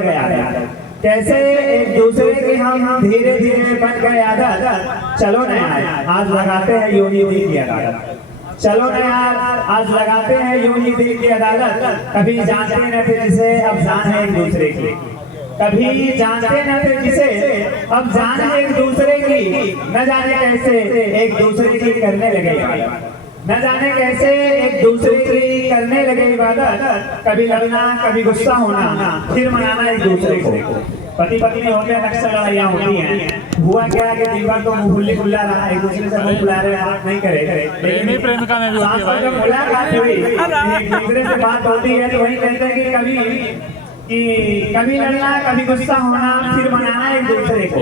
गया है, कैसे एक दूसरे की हम धीरे धीरे बन गए आदत। चलो ना यार आज लगाते हैं यूं ही दिल की अदालत, चलो ना यार आज लगाते हैं यूं ही दिल की अदालत। कभी जानते न थे जिसे अब जान है एक दूसरे की, कभी जानते न थे जिसे अब जान है एक दूसरे की। न जाने कैसे एक दूसरे की करने लगे इबादत, न जाने कैसे एक दूसरे की करने लगे इबादत। कभी लड़ना कभी गुस्सा होना फिर मनाना एक दूसरे को। पति पत्नी होते हैं अक्सर लड़ाइयाँ होती हैं। हुआ क्या कि दिन भर तो मुंह खुला रहा, एक दूसरे से मुंह खुला रहे, बात नहीं करे। लेकिन प्रेमिका में भी होती है जब मुलाकात हुई एक दूसरे से बात होती है तो वही कहते हैं कि कभी लड़ना कभी गुस्सा होना फिर मनाना एक दूसरे को।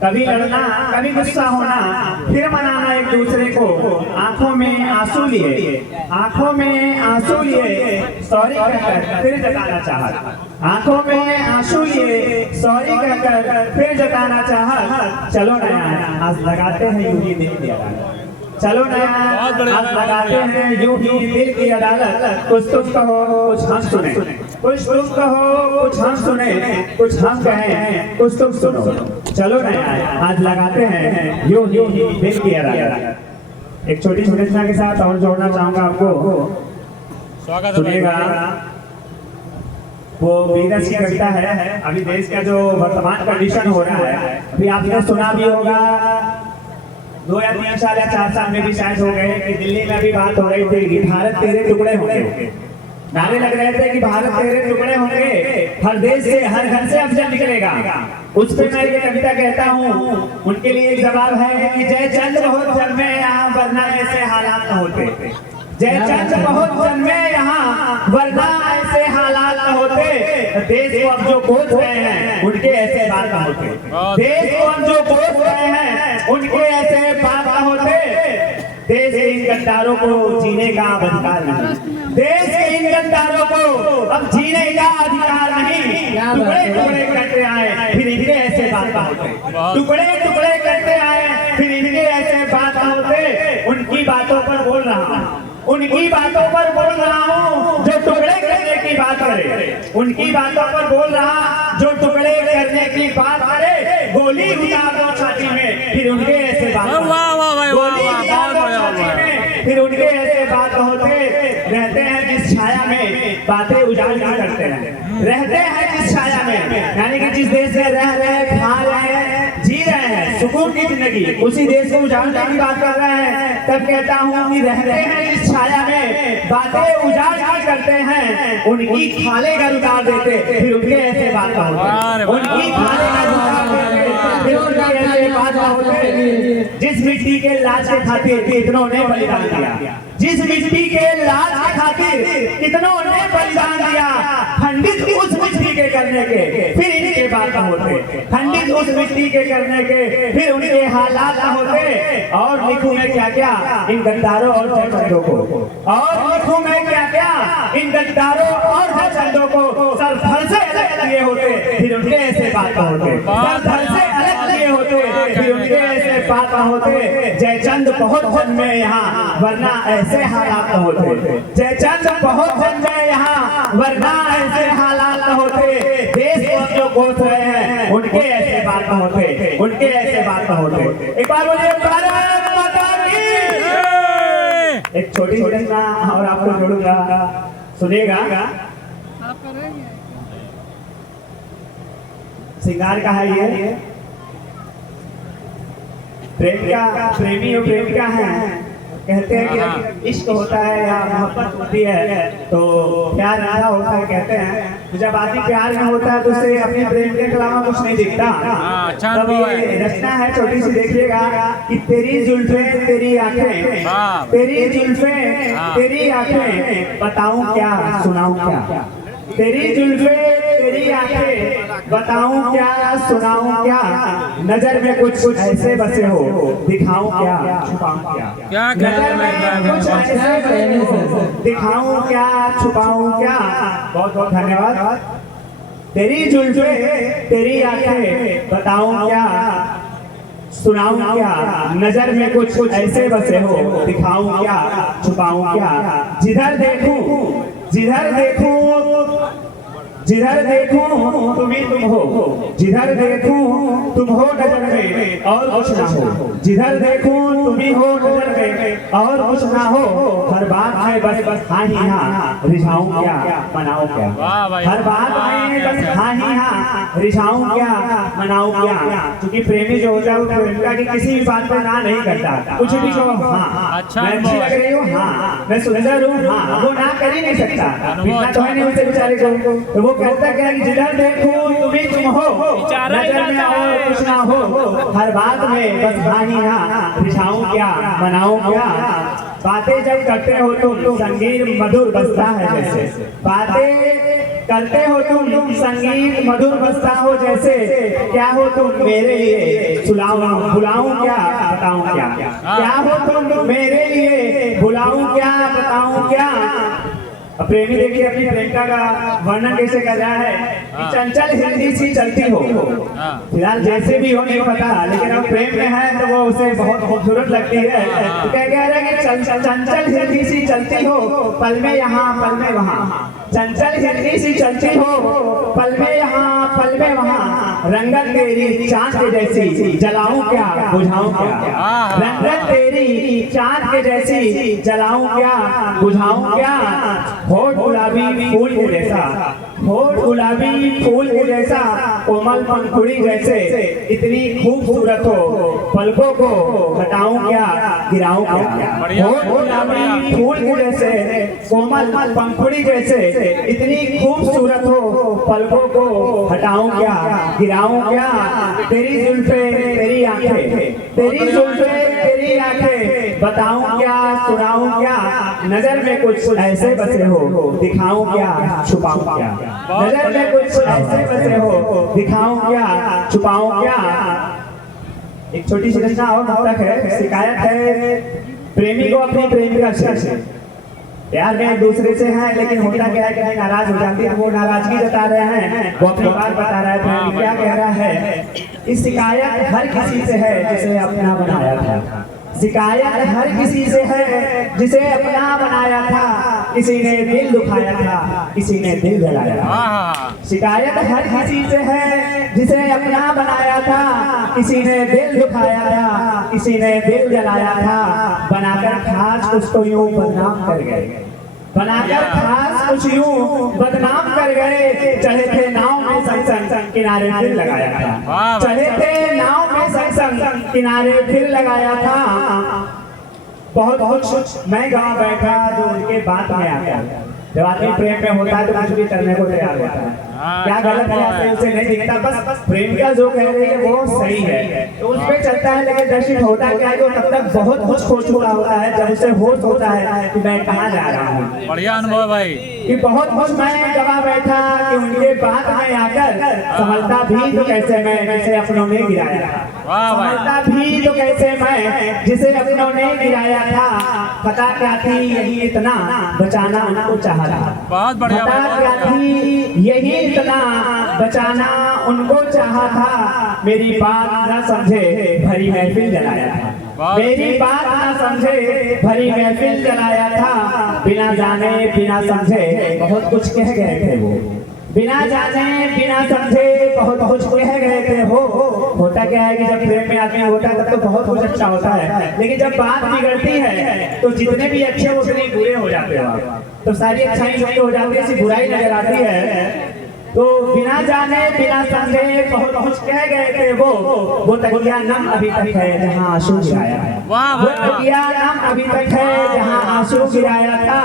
कभी लड़ना कभी गुस्सा होना फिर मनाना एक दूसरे को। आंखों में आंसू लिए, आंखों में आंसू लिए सॉरी कहकर फिर जताना चाहा, आंखों में आंसू लिए सॉरी कहकर फिर जताना चाहा। चलो ना यार आज लगाते हैं यूं ही दिल की अदालत, चलो ना यार आज लगाते हैं यूं ही दिल की अदालत। कुछ तुम कहो कुछ हम सुने, कुछ तुम कहो कुछ हम सुने, कुछ हम कहें कुछ तुम सुनो। चलो ना यार आज लगाते हैं यूं ही दिल की अदालत। एक छोटी सी घटना के साथ और जोड़ना चाहूंगा आपको, स्वागत सुनिएगा। वो वीरस की घटना है, अभी देश का जो वर्तमान कंडीशन हो रहा है, अभी आपने सुना भी होगा 2 या 3 साल या 4 साल में भी शायद हो गए कि दिल्ली में भी बात हो रही थी कि भारत तेरे टुकड़े होंगे। नारे लग रहे थे कि भारत तेरे टुकड़े होंगे, हर देश से हर घर से अफजल निकलेगा। उस पे मैं ये कविता कहता हूँ, उनके लिए एक जवाब है कि जय चंद बहुत जन्मे यहाँ वरना ऐसे हालात न होते, जय चंद बहुत जन्मे यहाँ वरना ऐसे हालात न होते। देश को अब जो कोस रहे हैं उनके ऐसे बात न होते, देश को अब जो कोस रहे हैं उनके ऐसे बात न होते। देश के इन गद्दारों को जीने का अधिकार नहीं, देश के इन गद्दारों को अब जीने का अधिकार नहीं। टुकड़े टुकड़े करते आए फिर इनके ऐसे बात होते, टुकड़े टुकड़े करते आए फिर इनके ऐसे बात होते। उनकी बातों पर बोल रहा हूँ, उनकी बातों पर बोल रहा हूँ जो टुकड़े करने की बात करे, उनकी बातों पर बोल रहा जो टुकड़े करने की बात करे। गोली उतार दो छाती में फिर उनके ऐसे बात, गोली उतार दो छाती में फिर उनके ऐसे बात होते। रहते हैं जिस छाया में बातें उजागर करते हैं, रहते हैं जिस छाया में, यानी कि जिस देश में रह रहे खा रहे हैं जी रहे हैं सुकून की जिंदगी, उसी देश को उजाड़ने की बात कर रहे हैं। तब कहता हूँ कि रहते हैं इस छाया में बातें उजागर करते हैं। उनकी खाले घर उतार देते फिर उनके ऐसे बात होते, उनकी खाले घर उतार देते फिर उनके ऐसे बात होते। जिस मिट्टी के लाज के खातिर कितनों ने बलिदान दिया, जिस मिट्टी के लाज के खातिर कितनों ने बलिदान दिया। खंडित उस मिट्टी के करने के फिर इनके बात होते, खंडित उस मिट्टी के करने के फिर उनके हालात होते। और लिखूं मैं क्या क्या इन गद्दारों और जयचंदों को, और लिखूं मैं क्या क्या इन गद्दारों और जयचंदों को। सर धड़ से अलग किए होते फिर उनके ऐसे बात होते, सर धड़ से अलग किए होते फिर उनके ऐसे बात होते। जयचंद बहुत जन्मे यहाँ वरना ऐसे हालात होते, जयचंद बहुत जन्मे यहाँ वरना ऐसे हालात होते। देश को जो कोस रहे हैं उनके ऐसे बात होते, उनके ऐसे बात होते। एक बार बोलिए भारत माता की। एक छोटी सी घटना और आपको जोड़ूंगा, सुनिएगा। सिंगार का है ये, प्रेमी और प्रेमिका है। कहते हैं कि इश्क होता है या मोहब्बत होती है तो प्यार ऐसा होता है, कहते हैं जब आदमी प्यार में होता है तो उसे अपने प्रेम के अलावा कुछ नहीं दिखता। तब ये रचना है छोटी सी, देखिएगा कि तेरी जुल्फें तेरी आंखें, तेरी जुल्फें तेरी आंखें बताऊं क्या सुनाऊं क्या, तेरी जुल्फें तेरी आंखें बताऊं क्या सुनाऊं क्या। नजर में कुछ ऐसे बसे हो दिखाऊं क्या छुपाऊं क्या, नजर में कुछ ऐसे दिखाऊं क्या छुपाऊं क्या। बहुत बहुत धन्यवाद। तेरी जुल्फें तेरी आंखें बताऊं क्या सुनाऊं क्या, नजर में कुछ ऐसे बसे हो दिखाऊं क्या छुपाऊं क्या। जिधर देखूं जिधर देखूं तुम ही तुम हो, जिधर देखूं तुम हो नजर में और कुछ ना हो, जिधर देखूं तुम ही हो नजर में और कुछ ना हो। हर बात में बस हाँ ही हाँ, रिझाऊं क्या मनाऊं क्या। वाह भाई, हर बात में बस हाँ ही हाँ, रिझाऊं क्या मनाऊं क्या। क्योंकि प्रेमी जो होता है वो प्रेमिका की किसी भी बात पर ना नहीं करता, कुछ भी जो हाँ अच्छा, मैं अच्छी लग रही हूँ, हाँ मैं सुंदर हूँ, हाँ वो ना कर ही नहीं सकता, इतना तो है नहीं उसे बेचारे को। तो वो कहता क्या कि जिधर देखो तुम ही तुम हो, नजर में और कुछ ना हो। हर बात में बस हाँ ही हाँ, रिझाऊं क्या मनाऊं क्या। बातें जब करते हो तुम संगीत मधुर बजता है जैसे, बातें करते हो तुम संगीत मधुर बजता हो जैसे। क्या हो तुम मेरे लिए सुलाऊं बुलाऊं क्या बताऊं क्या। क्या हो तुम मेरे लिए बुलाऊं क्या बताऊं क्या। प्रेमी देखिए अपनी प्रेमिका का वर्णन कैसे कर रहा है कि चंचल हिरनी सी चलती हो। फिलहाल जैसे भी हो नहीं पता, लेकिन अब प्रेम में है तो वो उसे बहुत खूबसूरत लगती है। तो क्या कह रहा है कि चंचल हिरनी सी चलती हो, पल में यहाँ पल में वहाँ। चंचल हिरनी सी चलती हो, पल में यहाँ पल में वहाँ। रंगत तेरी चांद के जैसी जलाऊं क्या बुझाऊं क्या। रंगत तेरी चांद के जैसी जलाऊं क्या बुझाऊं क्या। होठ गुलाबी फूल के जैसा, होठ गुलाबी फूल के जैसा, कोमल पंखुड़ी जैसे इतनी खूबसूरत हो, पलकों को हटाऊं क्या गिराऊं क्या। होठ गुलाबी फूल के जैसे, कोमल पंखुड़ी जैसे इतनी खूबसूरत हो, पलकों को हटाऊं क्या गिराऊं क्या। तेरी जुल्फे तेरी आंखें, तेरी जुल्फे तेरी आंखें, बताऊं क्या सुनाऊं क्या। नजर में कुछ ऐसे बसे हो, दिखाऊं क्या छुपाऊं क्या। नजर में कुछ ऐसे बसे हो, दिखाऊं क्या छुपाऊं क्या। एक छोटी सी रचना और तक है। शिकायत है प्रेमी को अपनी प्रेमिका से, प्यार में एक दूसरे से है, लेकिन होता क्या है कि नाराज हो जाती है। वो नाराजगी जता रहे हैं, वो अपनी बात बता रहा है। प्रेमी क्या कह रहा है, इस शिकायत हर किसी से है जिसे अपना बनाया था। शिकायत हर किसी से है जिसे अपना बनाया था, किसी ने दिल दुखाया था, किसी ने दिल जलाया था। शिकायत हर किसी से है जिसे अपना बनाया था, किसी ने दिल दुखाया था, किसी ने दिल जलाया था। बनाकर खास कुछ तो यूं बदनाम कर गए, बनाकर खास कुछ यूं बदनाम कर गए। चढ़े थे नाव में संग संग किनारे फिर लगाया था, चढ़े थे नाव में संग संग किनारे फिर लगाया था। बहुत कुछ मैं गाँव बैठा जो उनके बात में आता। जब आदमी प्रेम में होता है तो कुछ भी करने को तैयार होता है। क्या गलत है उसे नहीं दिखता, बस प्रेमिका जो कह रही है वो सही है तो उस पर चलता है। लेकिन दर्शित होता क्या है, तब तक बहुत कुछ खो चुका होता है। जब उसे होश होता है कि मैं कहाँ जा रहा हूँ। बढ़िया अनुभव भाई, कि बहुत कुछ मैं गवा बैठा कि उनके बात में आकर संभलता भी तो कैसे मैं जिसे अपनों ने गिराया था। संभलता भी तो कैसे मैं जिसे अपनों ने गिराया था। पता क्या थी यही इतना बचाना उनको चाहा था। बहुत बढ़िया। पता क्या थी यही इतना बचाना उनको चाहा था। मेरी बात न समझे भरी महफिल जलाया था, मेरी बात न समझे भरी महफिल जलाया था। बिना जाने बिना समझे बहुत कुछ कह गए थे वो, बिना जाने बिना समझे बहुत कुछ कह गए थे वो। होता क्या है कि जब प्रेम में आदमी होता है तब तो बहुत कुछ अच्छा होता है, लेकिन जब बात बिगड़ती है तो जितने भी अच्छे उतने बुरे हो जाते हैं। तो सारी अच्छाई नहीं हो जाती है, सिर्फ बुराई नजर आती है। तो बिना जाने बिना समझे बहुत कुछ कह गए थे वो तकिया नम अभी तक है जहाँ आंसू गिराया है। वो तकिया नम अभी तक है जहाँ आंसू गिराया था।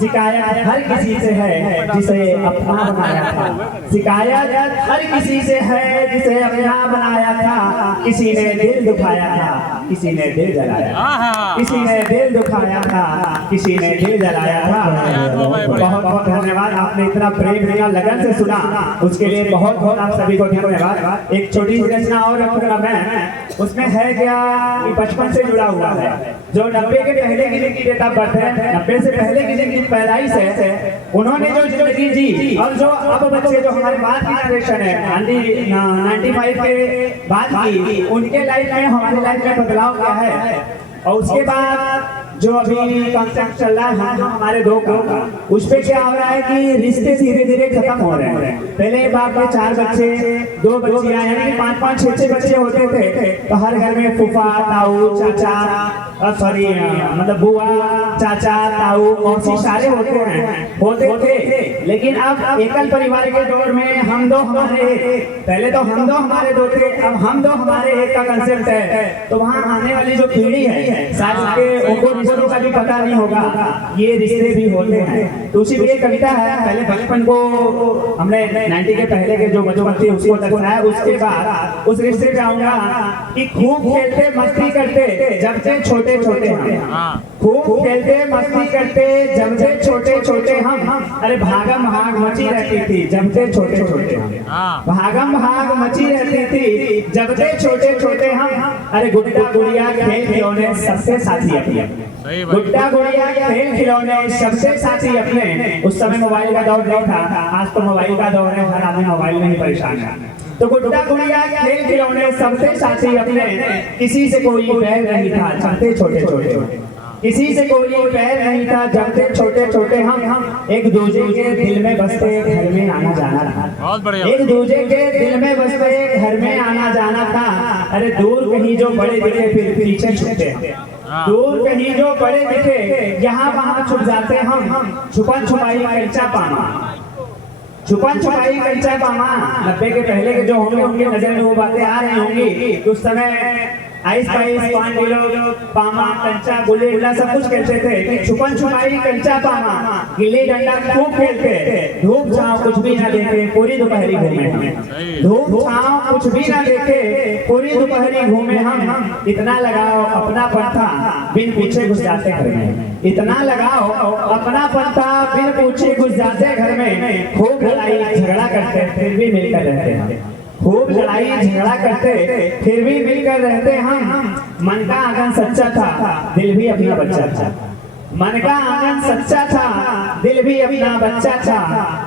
शिकायत हर किसी से है जिसे अपना बनाया था, शिकायत हर किसी से है जिसे अपना बनाया था। किसी ने दिल दुखाया था, किसी ने दिल जलाया, किसी ने दिल दुखाया था, किसी ने दिल जलाया था। बहुत बहुत धन्यवाद, आपने इतना प्रेम दिया लगन से सुना, उसके लिए बहुत बहुत आप सभी को धन्यवाद। एक छोटी सी रचना और रखूंगा मैं, उसमें है क्या कि बचपन से जुड़ा हुआ है। जो 90 के पहले की जिनकी डेट ऑफ बर्थ है, 90 से पहले की जिनकी पैदाइश है, उन्होंने जो जिंदगी जी और जो अब बच्चे जो हमारे बाद की जनरेशन है 95 के बाद की, उनके लाइफ में हमारी लाइफ में बदलाव क्या है। और उसके बाद जो अभी कॉन्सेप्ट चल रहा है हम हमारे दो का, उस पे क्या हो रहा है कि रिश्ते धीरे धीरे खत्म हो रहे हैं। पहले बाप के 4 बच्चे 2 बच्चियां यानी कि 5-5 6-6 बच्चे होते थे, तो हर घर में फूफा ताऊ चाचा सॉरी मतलब बुआ चाचा ताऊ मौसी सारे होते थे। लेकिन अब एकल परिवार के दौर में हम दो हमारे एक, पहले तो हम दो हमारे दो थे, अब हम दो हमारे एक का कंसेप्ट है। तो वहाँ आने वाली जो पीढ़ी है शायद उनको रिश्तों का भी पता नहीं होगा, ये रिश्ते भी होते हैं। तो उसी लिए कविता है, पहले बचपन को हमने 90 के पहले के जो बचपन थी उसको दर्शाया, उसके बाद उस रिश्ते पे आऊंगा कि खूब खेलते मस्ती करते जब से छोटे छोटे हम, खूब खेलते मस्ती करते जब से छोटे छोटे हम, अरे भागम भाग मची रहती थी जब से छोटे छोटे हम, भागम भाग मची रहती थी जब से छोटे छोटे हम, अरे गुड्डा गुड़िया खेल खिलौने सबसे साथी अपने, गुड्डा गुड़िया खेल खिलौने सबसे साथी अपने। उस समय मोबाइल का दौर नहीं था, आज तो मोबाइल का दौर है, हर आदमी मोबाइल में ही परेशान है। तो गुड्डा गुड़िया खेल खिलौने सबसे साथी अपने, किसी से कोई बैर नहीं था जब से छोटे छोटे, किसी से कोई बैर नहीं था जब से छोटे छोटे हम, एक दूसरे के दिल में बसते घर में आना जाना था, एक दूसरे के दिल में बसते घर में आना जाना था। अरे दूर कहीं जो बड़े दिखे फिर पीछे छुपते, दूर कहीं जो बड़े दिखे यहाँ वहाँ छुप जाते हम, छुपन छुपाई कच्चा पामा, छुपन छुपाई कच्चा पामा। 90 के पहले के जो होंगे उनके नजर में वो बातें आ रही होंगी। तो उस समय आइस पाइस पान गिलो पामा कंचा गुल्ली डंडा सब कुछ खेलते थे, कि छुपन छुपाई कंचा पामा गिल्ली डंडा खूब खेलते, धूप छांव कुछ भी ना देखे पूरी दोपहरी घूमे, धूप छांव कुछ भी ना देखे पूरी दोपहरी घूमे हम, इतना लगाओ अपना पंथा बिन पूछे घुस जाते घर में, इतना लगाओ अपना पंथा बिन पूछे घुस जाते घर में। खूब लड़ाई झगड़ा करते फिर भी मिलकर रहते हैं, खूब लड़ाई झगड़ा करते फिर भी मिलकर रहते हम। मन का आंगन सच्चा था दिल भी अपना बच्चा था, मन का आंगन सच्चा था दिल भी अपना बच्चा था।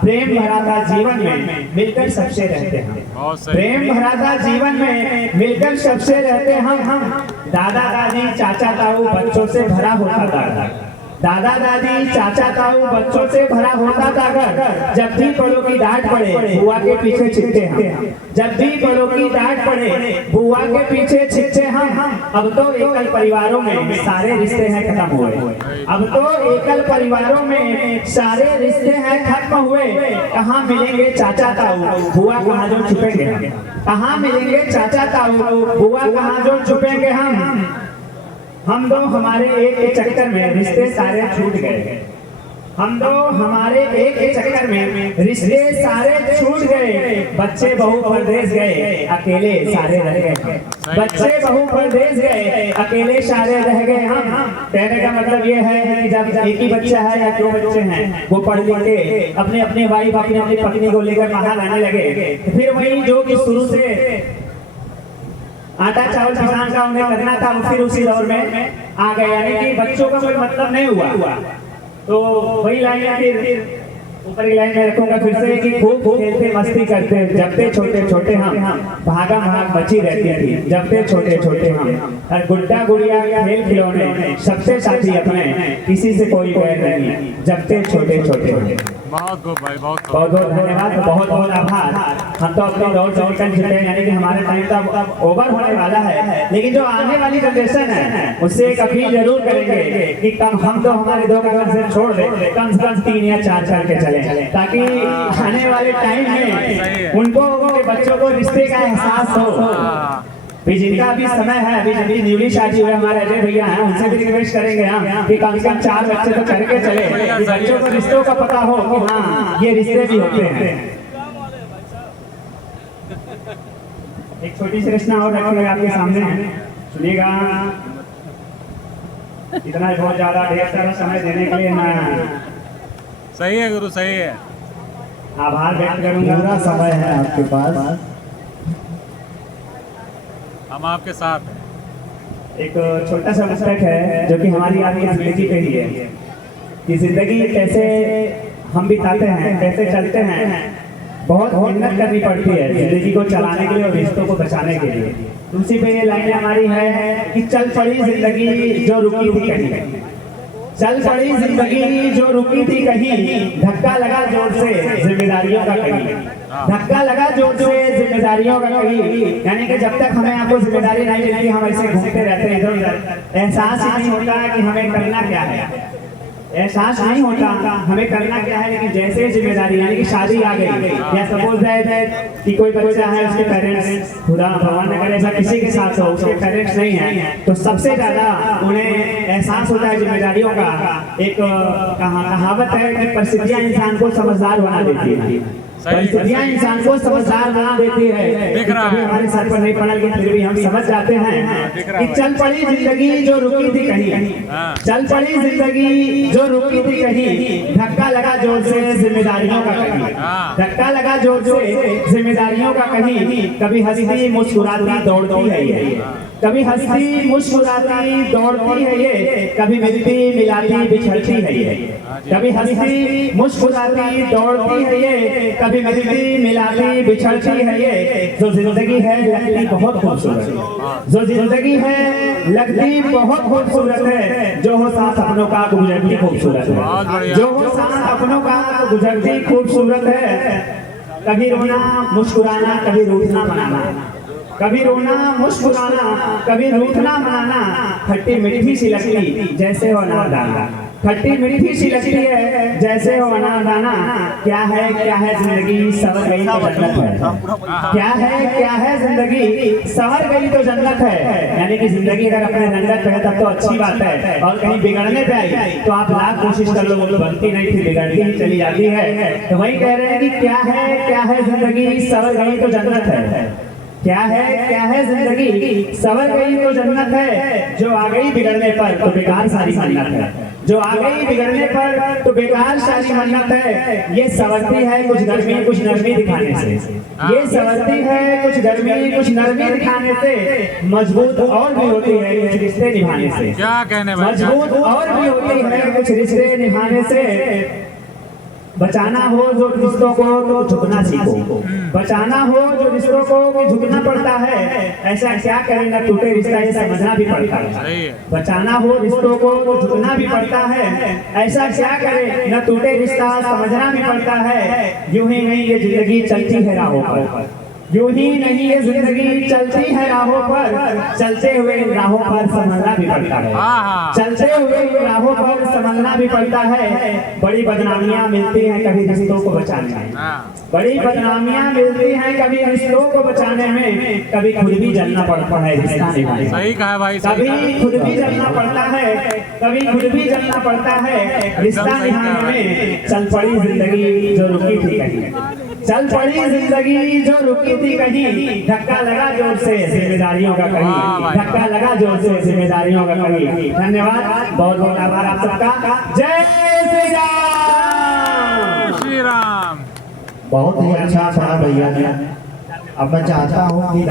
प्रेम भरा था जीवन में मिलकर सबसे रहते हैं, प्रेम भरा था जीवन में मिलकर सबसे रहते हम। दादा दादी चाचा ताऊ बच्चों से भरा होता था, दादा दादी चाचा ताऊ बच्चों से भरा होता था घर। जब भी बड़ों की डांट पड़े बुआ के पीछे छिपते हम, जब भी बड़ों की डांट पड़े बुआ के पीछे छिपते हम। अब तो एकल परिवारों में सारे रिश्ते हैं खत्म हुए, अब तो एकल परिवारों में सारे रिश्ते हैं खत्म हुए। कहाँ मिलेंगे चाचा ताऊ बुआ कहाँ जो छुपेंगे, कहाँ मिलेंगे चाचा ताऊ बुआ कहाँ जो छुपेंगे हम दो हमारे एक के चक्कर में रिश्ते सारे छूट गए, हम दो हमारे एक के चक्कर में रिश्ते सारे छूट गए। बच्चे बहू परदेश गए अकेले सारे रह गए, बच्चे बहू परदेश गए अकेले सारे रह गए हम। कहने का मतलब ये है कि जब एक ही बच्चा है या 2 बच्चे हैं वो पढ़ लिख के अपने अपने वाइफ अपनी अपनी पत्नी को लेकर बाहर आने लगे, फिर वही जो कि शुरू से आटा चावल किसान का उन्हें करना था फिर उसी दौर में आ गए, यानी कि बच्चों का कोई मतलब नहीं हुआ। तो वही लाइन फिर ऊपर की लाइन में रखूंगा फिर से कि खूब खेलते मस्ती करते जब से छोटे छोटे हम, भागा भाग बची रहती थी जब से छोटे छोटे हम। और गुड्डा गुड़िया खेल खिलौने सबसे साथी अपने, किसी से कोई बैर नहीं जब से छोटे छोटे हम। बहुत खूब भाई, बहुत बहुत बहुत धन्यवाद, बहुत बहुत आभार। हम तो अपने दौर से निकल चुके हैं, यानी कि हमारे टाइम तो अब ओवर होने वाला है, लेकिन जो आने वाली जनरेशन है उससे एक अपील जरूर करेंगे कि कम हम तो हमारे 2 का कंसेप्ट छोड़ दें, कम से कम 3 या 4 के चले, ताकि आने वाले टाइम में उनको उनके बच्चों को रिश्ते का एहसास हो। जिनका अभी समय है, अभी न्यूली शादी हुई हमारे अजय भैया हैं, उनसे भी रिक्वेस्ट करेंगे हम कि कम से कम 4 बच्चे तो करके चले, कि बच्चों को रिश्तों का पता हो कि हाँ ये रिश्ते भी होते हैं। एक छोटी सी रचना और रखी आपके सामने सुनिएगा। इतना बहुत ज्यादा ढेर सारा समय देने के लिए मैं सही है गुरु, सही है, आभार व्यक्त करूंगा। पूरा समय है आपके पास, हम आपके साथ हैं। एक छोटा सा पुस्तक है जो कि हमारी आपकी जिंदगी पे ही है, कि जिंदगी कैसे हम बिताते हैं, कैसे चलते हैं। बहुत मेहनत करनी पड़ती है जिंदगी को चलाने के लिए और रिश्तों को बचाने के लिए। उसी पे ये लाइन हमारी है कि चल पड़ी जिंदगी जो रुकी थी कहीं, चल पड़ी जिंदगी जो रुकी थी कहीं, धक्का लगा जोर से जिम्मेदारियों का कहीं, धक्का लगा जोर से जिम्मेदारियों का कहीं। यानी कि जब तक हमें आपको जिम्मेदारी नहीं मिलती हम ऐसे घूमते रहते हैं इधर उधर, एहसास ही नहीं होता कि हमें करना क्या है, एहसास नहीं होता हमें करना क्या है। लेकिन जैसे जिम्मेदारी यानी कि शादी आ गई, या सपोज दैट कि कोई बच्चा है उसके पेरेंट्स, खुदा भगवान न करे ऐसा किसी के साथ हो, उसके पेरेंट्स नहीं हैं, तो सबसे ज्यादा उन्हें एहसास होता है जिम्मेदारियों का। एक कहावत है कि परिस्थितियां इंसान को समझदार बना देती है, परिस्थितियां इंसान को समझदार बना देती है। कभी हमारे सर पर नहीं पड़ा लेकिन फिर भी हम समझ जाते हैं कि चल पड़ी जिंदगी जो रुकी थी कहीं, चल पड़ी जिंदगी जो रुकी थी कहीं, धक्का लगा जोर से जिम्मेदारियों का कहीं, धक्का लगा जोर से जिम्मेदारियों का कहीं। कभी हंसती मुस्कुराती दौड़ती है ये, कभी हंसती मुस्कुराती दौड़ती है ये, कभी मिलती मिलाती बिछड़ती है ये, कभी हंसती मुस्कुराती दौड़ती है ये, कभी मिलती मिलाती बिछड़ती है ये। जो जिंदगी है लगती बहुत खूबसूरत, जो जिंदगी है लगती बहुत खूबसूरत है, जो हो साथ अपनों का गुजरती खूबसूरत है, जो हो साथ अपनों का गुजरती खूबसूरत है। कभी रोना मुस्कुराना कभी रूठना मनाना, कभी रोना मुस्कुराना कभी रूठना मनाना, खट्टी मीठी सी लगती जैसे हो अनारदाना, खट्टी मीठी सी लगती है जैसे हो अनारदाना। क्या है जिंदगी सवर गई तो जन्नत है, क्या है जिंदगी सवर गई तो जन्नत है। यानी कि जिंदगी अगर अपने रंगत पे है तब तो अच्छी बात है, और कहीं बिगड़ने पे आई तो आप लाख कोशिश कर लो वो बनती नहीं थी, बिगड़ती ही चली जाती है। तो वही कह रहे हैं कि क्या है जिंदगी सवर गई तो जन्नत है, क्या है जिंदगी सवर गई तो जन्नत है। जो आ गई बिगड़ने पर तो बेकार सारी मन्नत है, जो आ गई बिगड़ने पर तो बेकार सारी मन्नत है। ये सवरती है कुछ गर्मी कुछ नरमी दिखाने से, ये सवरती है कुछ गर्मी कुछ नरमी दिखाने से, मजबूत और भी होती है कुछ रिश्ते निभाने से, क्या कहने भाई, मजबूत और भी होती है कुछ रिश्ते निभाने से। बचाना हो जो रिश्तों को तो झुकना सीखो, बचाना हो जो रिश्तों को कि झुकना पड़ता है। ऐसा क्या करें न टूटे रिश्ता ये समझना भी पड़ता है, बचाना हो रिश्तों को तो झुकना भी पड़ता है। ऐसा क्या करें न टूटे रिश्ता समझना भी पड़ता है। यूं ही नहीं ये जिंदगी चलती है राहों पर, यूं ही नहीं ये जिंदगी चलती है राहों पर, चलते हुए राहों पर संभलना भी पड़ता है, चलते हुए राहों पर संभलना भी पड़ता है। बड़ी बदनामियां मिलती हैं कभी रिश्तों को बचाने में, बड़ी बदनामियां मिलती हैं कभी रिश्तों को बचाने में, कभी खुद भी जलना पड़ता है रिश्ता निभाने में। सही कहा भाई, कभी खुद भी जलना पड़ता है, कभी खुद भी जलना पड़ता है रिश्ता निभाने में। चल पड़ी जिंदगी जो रुकी थी कहीं, चल पड़ी जिंदगी जो रुकी थी कहीं, धक्का लगा जोर से जिम्मेदारियों का कहीं, धक्का लगा जोर से जिम्मेदारियों का कहीं। धन्यवाद, बहुत बहुत आभार आप सबका। जय श्री राम, श्री राम। बहुत ही अच्छा कहा भैया ने। अब मैं चाहता हूँ कि